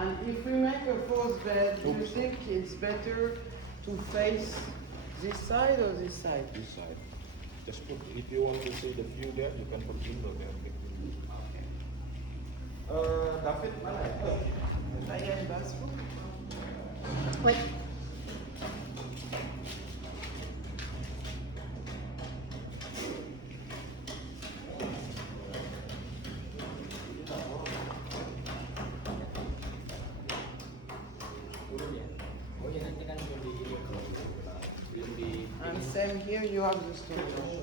And if we make a fourth bed, do you think it's better to face this side or this side? This side. Just put, if you want to see the view there, you can put window there. David, mana ya? Là, il y a une bathroom. Oui. And same here, you have the storage.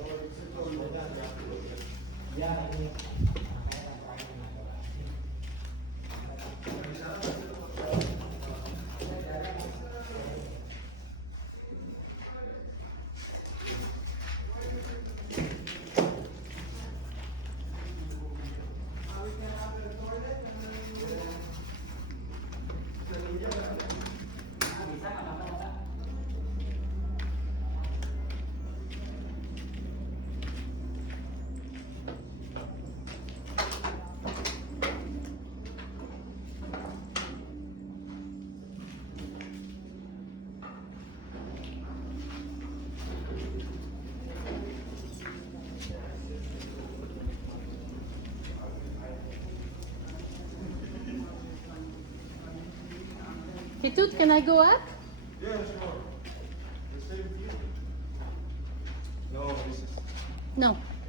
Kitut, can I go up? Yeah, sure. The same view. No, this is. No.